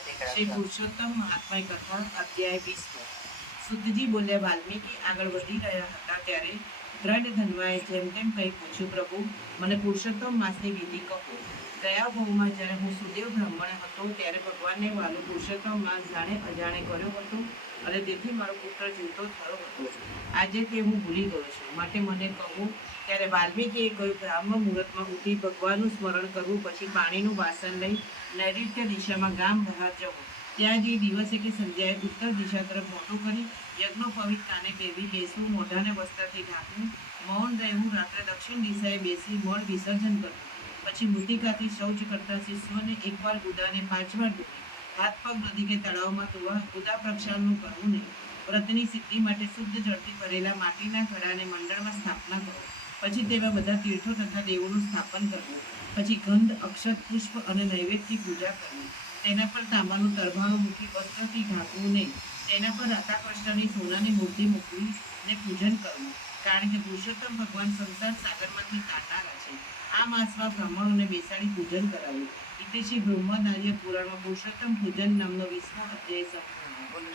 શ્રી પુરુષોત્તમ મહાત્મા કથા અધ્યાય 20। સુતજી બોલ્યા, વાલ્મીકી આગળ વધી રહ્યા હતા ત્યારે દ્રઢ ધન્વાએ જેમ તેમ કંઈ પૂછ્યું, પ્રભુ મને પુરુષોત્તમ માસની વિધિ કહો। ગયા ભાવમાં જ્યારે હું સુદેવ બ્રાહ્મણ હતો ત્યારે ભગવાનને વાલો પુરુષોત્તમ માસ જાણે અજાણે કર્યો હતો અને તેથી મારો પુત્ર જીવતો થયો હતો। આજે તે હું ભૂલી ગયો છું, માટે મને કહો। ત્યારે વાલ્મીકીએ કહ્યું, બ્રાહ્મ મુહૂર્તમાં ઉઠી ભગવાનનું સ્મરણ કરવું, પછી પાણીનું વાસણ લઈ નૈઋત્ય દિશામાં ગામ બહાર જવું। ત્યાં જે દિવસે કે સંધ્યાએ ઉત્તર દિશા તરફ મોટું કરી યજ્ઞોપવિત કાને પહેરી બેસવું, મોઢાને વસ્ત્રથી ઢાંકવું, મૌન રહેવું, રાત્રે દક્ષિણ દિશાએ બેસી મળ વિસર્જન કરવું, પછી મૃતિકાથી શૌચ કરતા શિશુઓને એકવાર ગુદાને 5 વાર ધોઈ હાથ પગ નદી કે તળાવમાં ધોવા, ગુદા પ્રક્ષાલનું કરવું નહીં। વ્રતની સિદ્ધિ માટે શુદ્ધ જળથી ભરેલા માટીના ઘડાને મંડળમાં સ્થાપના કરો, પછી તેમાં બધા તીર્થો તથા દેવોનું સ્થાપન કરવું, પછી ગંધ, અક્ષત, પુષ્પ અને નૈવેદ્યથી પૂજા કરવી। તેના પર તાંબાનું તરભાણું મૂકી વસ્ત્રથી ઢાંકવું નહીં, તેના પર રાધાકૃષ્ણની સોનાની મૂર્તિ મૂકવી ને પૂજન કરવું, કારણ કે પુરુષોત્તમ ભગવાન સંસાર સાગરમાંથી તારનારા છે। આ માસમાં બ્રાહ્મણોને બેસાડી પૂજન કરાવવું। ઇતિશ્રી બ્રહ્મનાર્ય પુરાણમાં પુરુષોત્તમ પૂજન નામનો 20મો અધ્યાય સંપૂર્ણ।